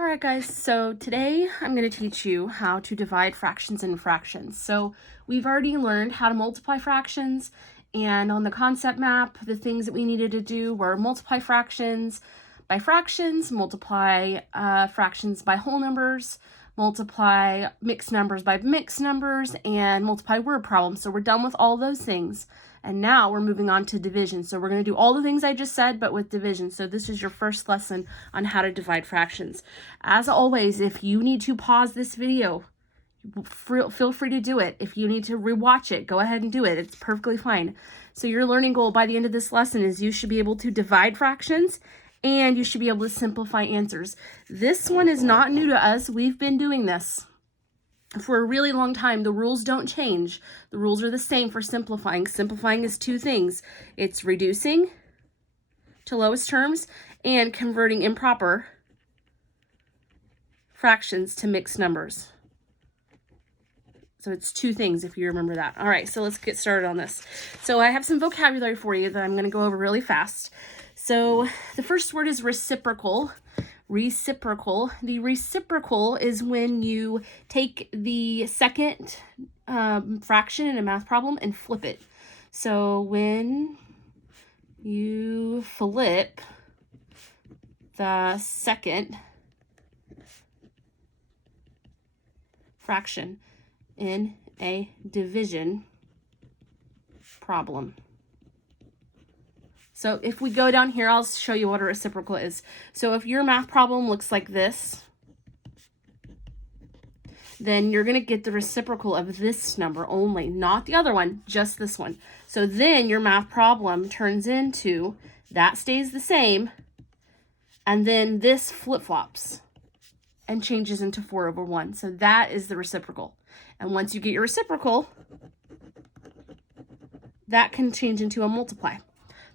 All right, guys, so today I'm going to teach you how to divide fractions and fractions. So we've already learned how to multiply fractions, and on the concept map, the things that we needed to do were multiply fractions by fractions, multiply fractions by whole numbers, multiply mixed numbers by mixed numbers, and multiply word problems. So we're done with all those things. And now we're moving on to division. So we're going to do all the things I just said, but with division. So this is your first lesson on how to divide fractions. As always, if you need to pause this video, feel free to do it. If you need to rewatch it, go ahead and do it. It's perfectly fine. So your learning goal by the end of this lesson is you should be able to divide fractions and you should be able to simplify answers. This one is not new to us. We've been doing this for a really long time. The rules don't change. The rules are the same for simplifying. Simplifying is two things. It's reducing to lowest terms and converting improper fractions to mixed numbers. So it's two things if you remember that. All right, so let's get started on this. So I have some vocabulary for you that I'm going to go over really fast. So the first word is reciprocal. Reciprocal. The reciprocal is when you take the second fraction in a math problem and flip it. So when you flip the second fraction in a division problem. So if we go down here, I'll show you what a reciprocal is. So if your math problem looks like this, then you're going to get the reciprocal of this number only, not the other one, just this one. So then your math problem turns into, that stays the same, and then this flip-flops and changes into 4/1. So that is the reciprocal. And once you get your reciprocal, that can change into a multiply.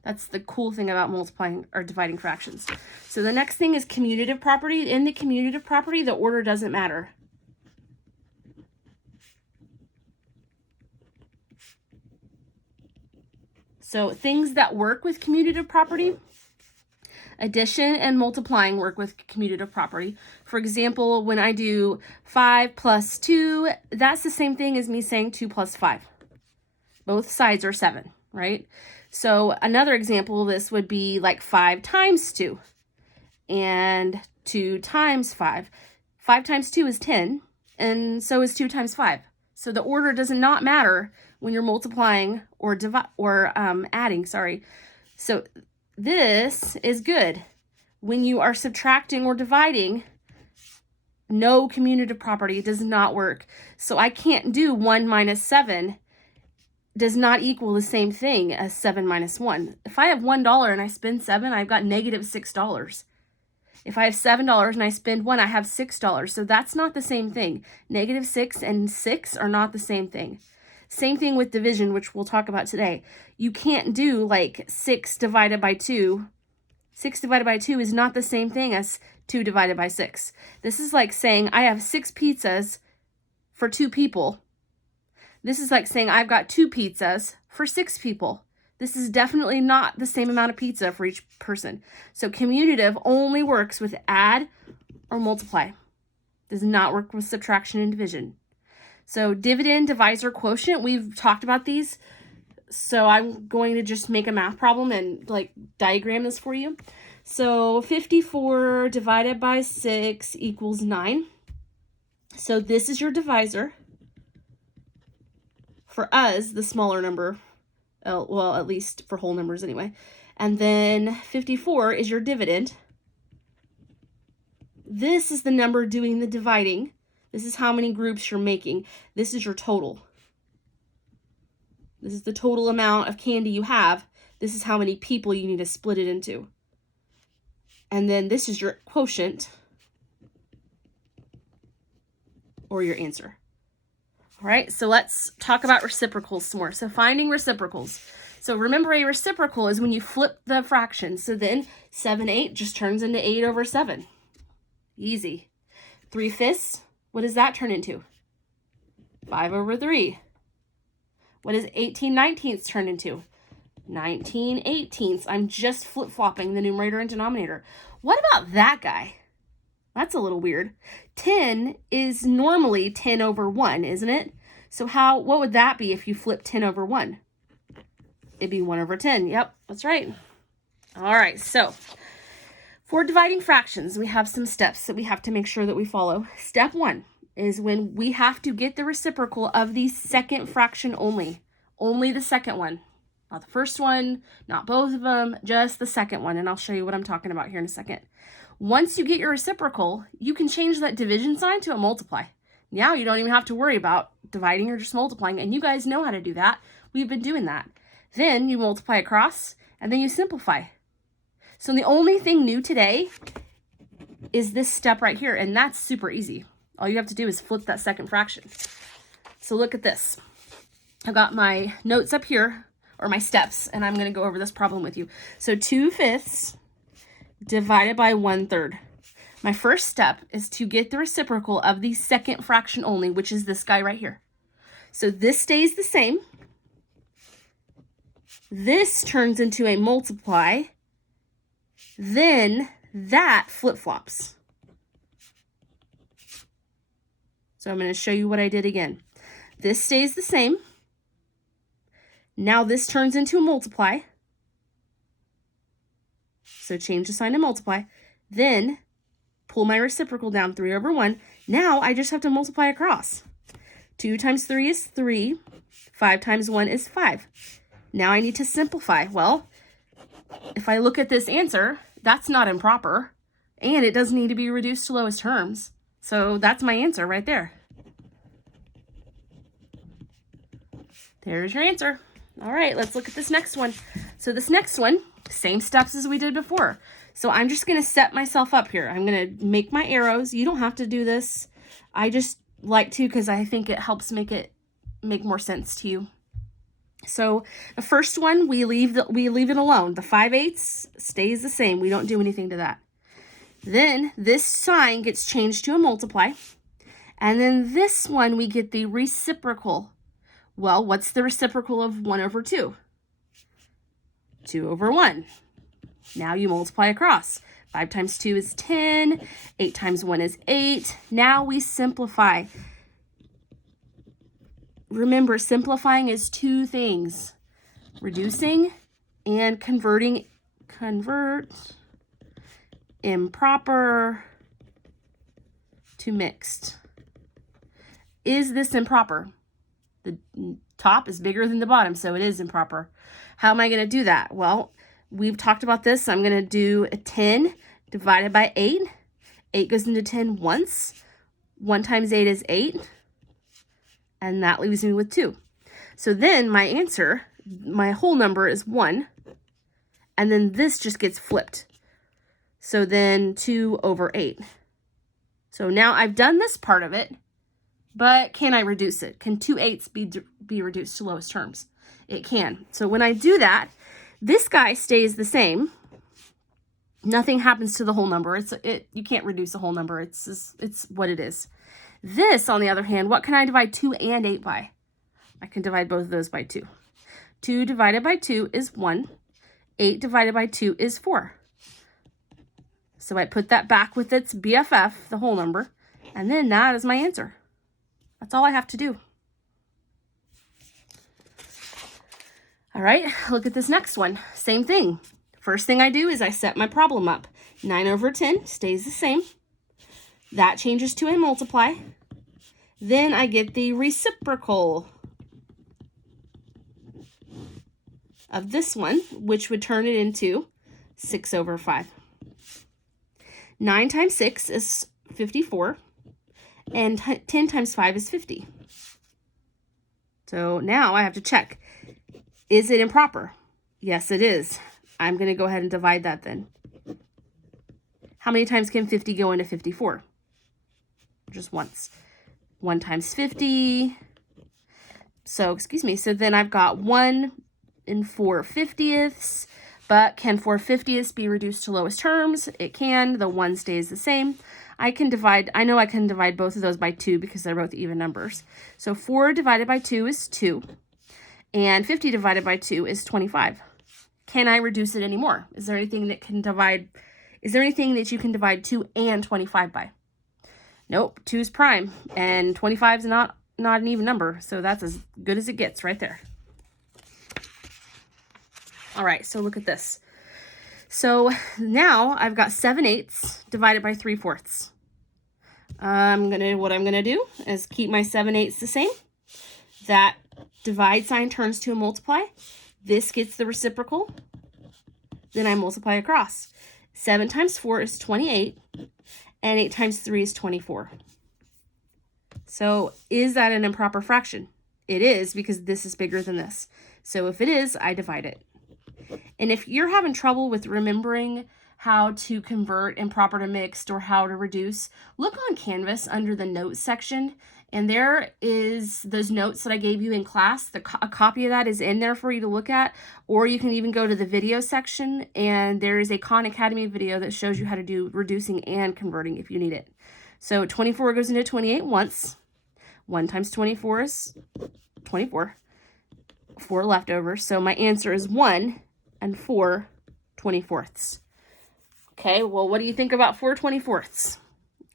That's the cool thing about multiplying or dividing fractions. So the next thing is commutative property. In the commutative property, the order doesn't matter. So things that work with commutative property, addition and multiplying work with commutative property. For example, when I do 5 plus 2, that's the same thing as me saying 2 plus 5. Both sides are 7, right? So another example of this would be like 5 times 2 and 2 times 5. 5 times 2 is 10, and so is 2 times 5. So the order does not matter when you're multiplying or adding, sorry. So this is good. When you are subtracting or dividing, no commutative property does not work. So I can't do 1 minus 7 does not equal the same thing as 7 minus 1. If I have $1 and I spend 7, I've got negative $6. If I have $7 and I spend 1, I have $6. So that's not the same thing. Negative 6 and 6 are not the same thing. Same thing with division, which we'll talk about today. You can't do like 6 divided by 2. 6 divided by 2 is not the same thing as 2 divided by 6. This is like saying I have 6 pizzas for 2 people. This is like saying I've got 2 pizzas for 6 people. This is definitely not the same amount of pizza for each person. So commutative only works with add or multiply. Does not work with subtraction and division. So dividend, divisor, quotient, we've talked about these. So I'm going to just make a math problem and like diagram this for you. So 54 divided by 6 equals 9. So this is your divisor. For us, the smaller number, well, at least for whole numbers anyway. And then 54 is your dividend. This is the number doing the dividing. This is how many groups you're making. This is your total. This is the total amount of candy you have. This is how many people you need to split it into. And then this is your quotient or your answer. All right, so let's talk about reciprocals some more. So finding reciprocals. So remember, a reciprocal is when you flip the fraction. So then 7/8 just turns into 8/7. Easy. 3/5, what does that turn into? 5/3. What does 18/19 turn into? 19/18. I'm just flip-flopping the numerator and denominator. What about that guy? That's a little weird. 10 is normally 10 over 1, isn't it? So what would that be if you flip 10 over 1? It'd be 1 over 10. Yep, that's right. All right, so for dividing fractions, we have some steps that we have to make sure that we follow. Step 1 is when we have to get the reciprocal of the second fraction only. Only the second one. Not the first one, not both of them, just the second one. And I'll show you what I'm talking about here in a second. Once you get your reciprocal, you can change that division sign to a multiply. Now you don't even have to worry about dividing or just multiplying. And you guys know how to do that. We've been doing that. Then you multiply across and then you simplify. So the only thing new today is this step right here. And that's super easy. All you have to do is flip that second fraction. So look at this. I've got my notes up here, or my steps, and I'm going to go over this problem with you. So 2/5 divided by 1/3. My first step is to get the reciprocal of the second fraction only, which is this guy right here. So this stays the same. This turns into a multiply. Then that flip-flops. So I'm going to show you what I did again. This stays the same. Now this turns into a multiply. So change the sign to multiply. Then pull my reciprocal down, 3 over 1. Now I just have to multiply across. 2 times 3 is 3. 5 times 1 is 5. Now I need to simplify. Well, if I look at this answer, that's not improper. And it doesn't need to be reduced to lowest terms. So that's my answer right there. There's your answer. All right, let's look at this next one. So this next one, same steps as we did before. So I'm just going to set myself up here. I'm going to make my arrows. You don't have to do this. I just like to because I think it helps make more sense to you. So the first one, we leave it alone. The 5/8 stays the same. We don't do anything to that. Then this sign gets changed to a multiply. And then this one, we get the reciprocal. Well, what's the reciprocal of 1 over 2? 2 over 1. Now you multiply across. 5 times 2 is 10. 8 times 1 is 8. Now we simplify. Remember, simplifying is two things. Reducing and converting. Convert improper to mixed. Is this improper? The top is bigger than the bottom, so it is improper. How am I going to do that? Well, we've talked about this. I'm going to do a 10 divided by 8. 8 goes into 10 once. 1 times 8 is 8. And that leaves me with 2. So then my answer, my whole number is 1. And then this just gets flipped. So then 2 over 8. So now I've done this part of it. But can I reduce it? Can 2/8 be reduced to lowest terms? It can. So when I do that, this guy stays the same. Nothing happens to the whole number. You can't reduce a whole number. It's what it is. This, on the other hand, what can I divide 2 and 8 by? I can divide both of those by 2. 2 divided by 2 is 1. 8 divided by 2 is 4. So I put that back with its BFF, the whole number, and then that is my answer. That's all I have to do. All right, look at this next one. Same thing. First thing I do is I set my problem up. 9 over 10 stays the same. That changes to a multiply. Then I get the reciprocal of this one, which would turn it into 6 over 5. 9 times 6 is 54. And 10 times 5 is 50. So now I have to check. Is it improper? Yes, it is. I'm going to go ahead and divide that then. How many times can 50 go into 54? Just once. 1 times 50. So then I've got 1 and 4/50ths. But can 4/50ths be reduced to lowest terms? It can. The 1 stays the same. I know I can divide both of those by 2 because they're both even numbers. So 4 divided by 2 is 2. And 50 divided by 2 is 25. Can I reduce it anymore? Is there anything that can divide Is there anything that you can divide 2 and 25 by? Nope, 2 is prime, and 25 is not an even number, so that's as good as it gets right there. All right, so look at this. So now I've got 7/8 divided by 3/4. What I'm gonna do is keep my 7/8 the same. That divide sign turns to a multiply. This gets the reciprocal. Then I multiply across. 7 times 4 is 28, and 8 times 3 is 24. So is that an improper fraction? It is, because this is bigger than this. So if it is, I divide it. And if you're having trouble with remembering how to convert improper to mixed or how to reduce, look on Canvas under the notes section, and there is those notes that I gave you in class. A copy of that is in there for you to look at, or you can even go to the video section, and there is a Khan Academy video that shows you how to do reducing and converting if you need it. So 24 goes into 28 once. 1 times 24 is 24. 4 left over. So my answer is 1 and 4 24ths. Okay, well, what do you think about 4 24ths?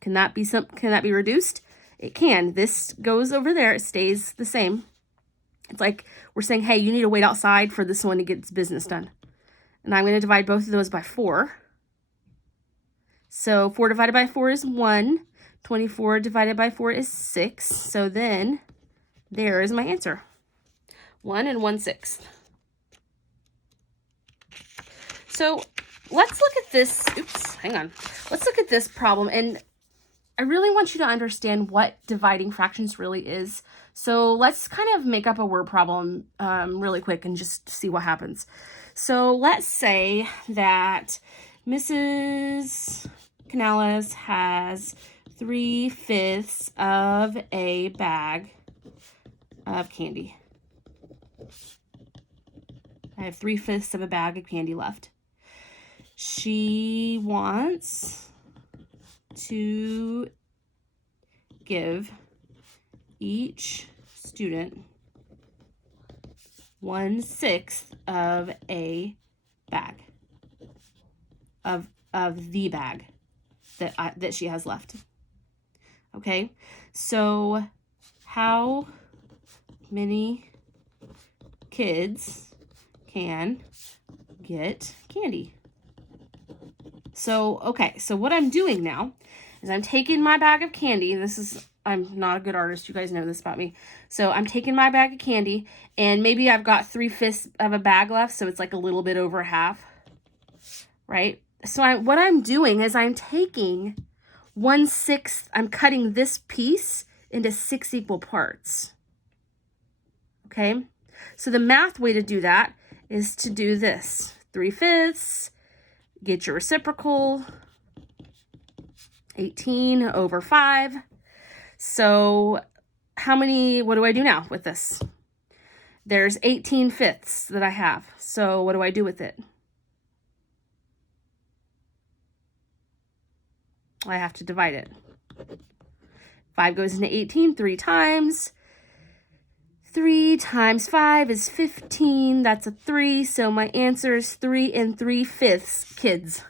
Can that be reduced? It can. This goes over there. It stays the same. It's like we're saying, hey, you need to wait outside for this one to get its business done. And I'm going to divide both of those by 4. So 4 divided by 4 is 1. 24 divided by 4 is 6. So then there is my answer. 1 and 1/6. So let's look at this. Oops, hang on. Let's look at this problem. And I really want you to understand what dividing fractions really is. So let's kind of make up a word problem really quick and just see what happens. So let's say that Mrs. Canales has 3/5 of a bag of candy. I have 3/5 of a bag of candy left. She wants to give each student 1/6 of a bag of the bag that she has left. Okay, so how many kids can get candy? So, okay, so what I'm doing now is I'm taking my bag of candy. I'm not a good artist. You guys know this about me. So I'm taking my bag of candy, and maybe I've got 3/5 of a bag left, so it's like a little bit over half, right? So what I'm doing is I'm taking 1/6, I'm cutting this piece into 6 equal parts. Okay, so the math way to do that is to do this. 3/5, get your reciprocal, 18 over 5. So what do I do now with this? There's 18/5 that I have. So what do I do with it? I have to divide it. 5 goes into 18 3 times. 3 times 5 is 15. That's a 3. So my answer is 3 3/5 kids.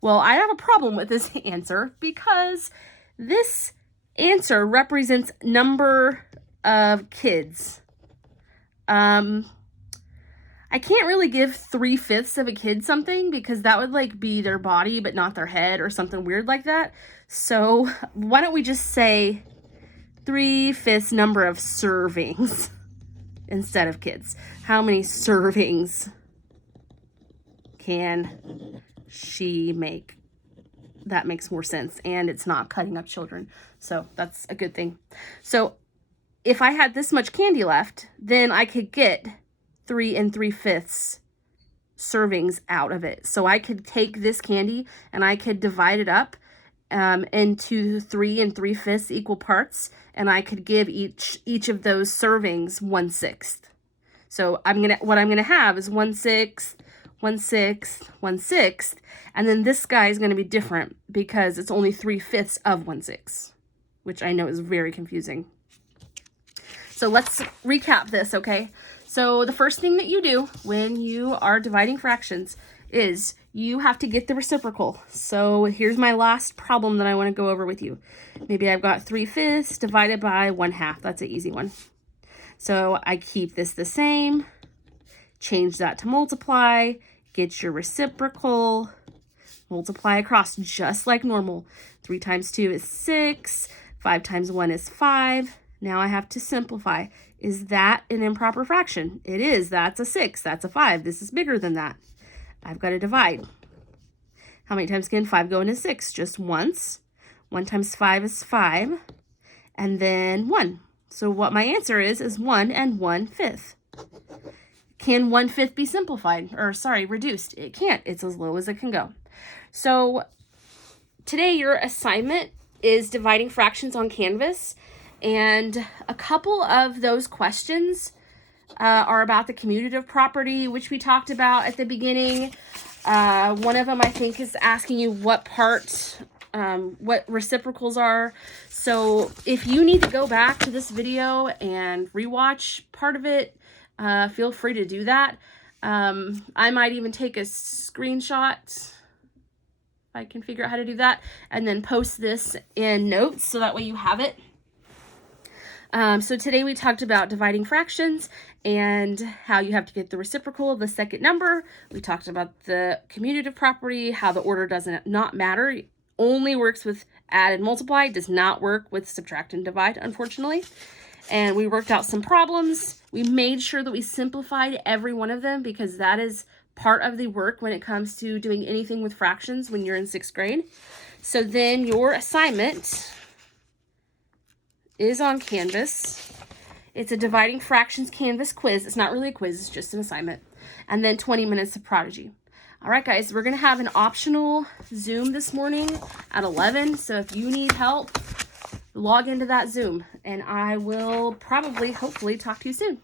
Well, I have a problem with this answer because this answer represents number of kids. I can't really give 3/5 of a kid something because that would like be their body but not their head or something weird like that. So why don't we just say 3/5 number of servings instead of kids? How many servings can she make? That makes more sense, and it's not cutting up children, so that's a good thing. So if I had this much candy left, then I could get 3 3/5 servings out of it. So I could take this candy and I could divide it up into 3 3/5 equal parts, and I could give each of those servings 1/6. So what I'm gonna have is 1/6, 1/6, 1/6, and then this guy is gonna be different because it's only 3/5 of 1/6, which I know is very confusing. So let's recap this, okay? So the first thing that you do when you are dividing fractions is you have to get the reciprocal. So here's my last problem that I want to go over with you. Maybe I've got 3/5 divided by 1/2. That's an easy one. So I keep this the same, change that to multiply, get your reciprocal, multiply across just like normal. 3 times 2 is 6, 5 times 1 is 5. Now I have to simplify. Is that an improper fraction? It is. That's a 6. That's a 5. This is bigger than that. I've got to divide. How many times can 5 go into 6? Just once. 1 times 5 is 5. And then 1. So what my answer is 1 and 1/5. Can 1/5 be simplified? Or sorry, reduced? It can't. It's as low as it can go. So today your assignment is dividing fractions on Canvas. And a couple of those questions are about the commutative property, which we talked about at the beginning. One of them, I think, is asking you what reciprocals are. So if you need to go back to this video and rewatch part of it, feel free to do that. I might even take a screenshot, if I can figure out how to do that, and then post this in notes so that way you have it. So today we talked about dividing fractions and how you have to get the reciprocal of the second number. We talked about the commutative property, how the order doesn't not matter. It only works with add and multiply. It does not work with subtract and divide, unfortunately. And we worked out some problems. We made sure that we simplified every one of them because that is part of the work when it comes to doing anything with fractions when you're in 6th grade. So then your assignment is on Canvas. It's a dividing fractions Canvas quiz. It's not really a quiz, it's just an assignment. And then 20 minutes of Prodigy. All right, guys, we're going to have an optional Zoom this morning at 11. So if you need help, log into that Zoom. And I will hopefully talk to you soon.